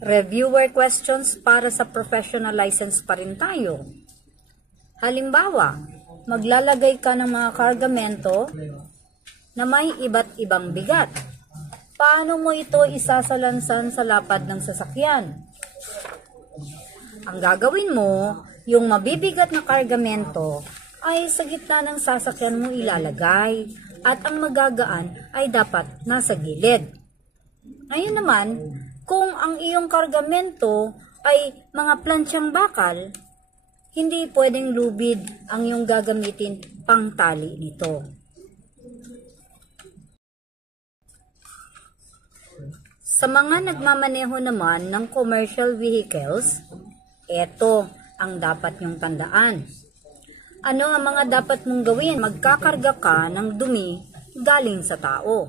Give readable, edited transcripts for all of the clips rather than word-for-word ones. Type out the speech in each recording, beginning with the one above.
Reviewer questions para sa professional license pa rin tayo. Halimbawa, maglalagay ka ng mga kargamento na may iba't ibang bigat. Paano mo ito isasalansan sa lapad ng sasakyan? Ang gagawin mo, yung mabibigat na kargamento ay sa gitna ng sasakyan mo ilalagay at ang magagaan ay dapat nasa gilid. Ngayon naman, kung ang iyong kargamento ay mga plantsyang bakal, hindi pwedeng lubid ang iyong gagamitin pang tali nito. Sa mga nagmamaneho naman ng commercial vehicles, ito ang dapat niyong tandaan. Ano ang mga dapat mong gawin? Magkakarga ka ng dumi galing sa tao.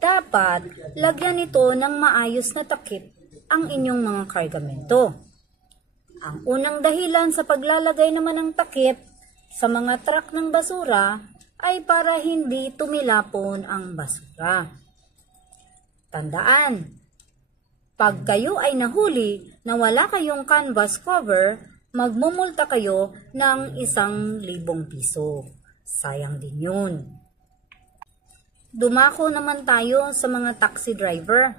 Dapat lagyan ito ng maayos na takip ang inyong mga kargamento. Ang unang dahilan sa paglalagay naman ng takip sa mga truck ng basura ay para hindi tumilapon ang basura. Tandaan, pag kayo ay nahuli na wala kayong canvas cover, magmumulta kayo ng 1,000 piso. Sayang din yun. Dumako naman tayo sa mga taxi driver.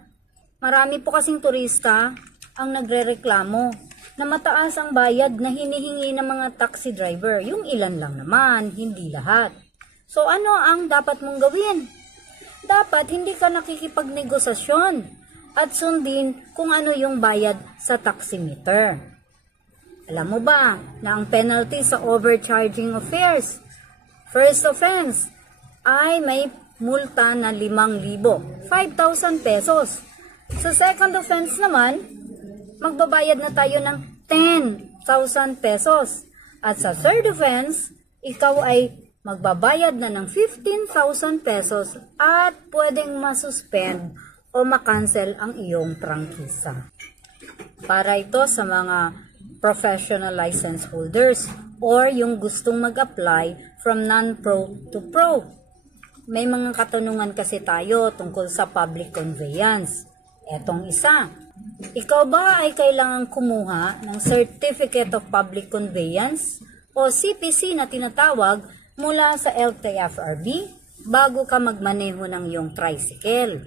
Marami po kasing turista ang nagrereklamo na mataas ang bayad na hinihingi ng mga taxi driver. Yung ilan lang naman, hindi lahat. So ano ang dapat mong gawin? Dapat hindi ka nakikipagnegosasyon at sundin kung ano yung bayad sa taximeter. Alam mo ba na ang penalty sa overcharging of fares, first offense, ay may multa na 5,000, 5,000 pesos. Sa second offense naman, magbabayad na tayo ng 10,000 pesos. At sa third offense, ikaw ay magbabayad na ng 15,000 pesos at pwedeng masuspend o makancel ang iyong prangkisa. Para ito sa mga professional license holders or yung gustong mag-apply from non-pro to pro. May mga katanungan kasi tayo tungkol sa public conveyance. Etong isa, ikaw ba ay kailangang kumuha ng Certificate of Public Conveyance o CPC na tinatawag mula sa LTFRB bago ka magmaneho ng iyong tricycle?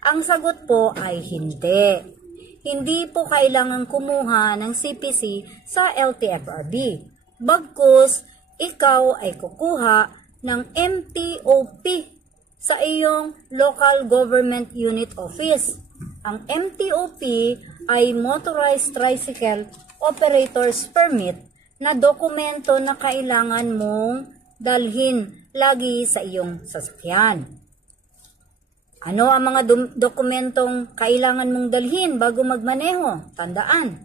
Ang sagot po ay hindi. Hindi po kailangang kumuha ng CPC sa LTFRB. Bagkus, ikaw ay kukuha ng MTOP sa iyong local government unit office. Ang MTOP ay Motorized Tricycle Operator's Permit na dokumento na kailangan mong dalhin lagi sa iyong sasakyan. Ano ang mga dokumentong kailangan mong dalhin bago magmaneho? Tandaan,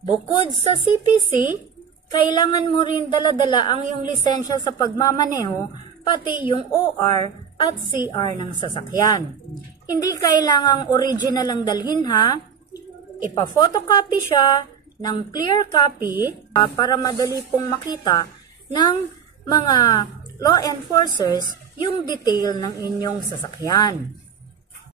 bukod sa CPC, kailangan mo rin dala-dala ang iyong lisensya sa pagmamaneho, pati yung OR at CR ng sasakyan. Hindi kailangang original ang dalhin ha. Ipa-photocopy siya ng clear copy para madali pong makita ng mga law enforcers yung detail ng inyong sasakyan.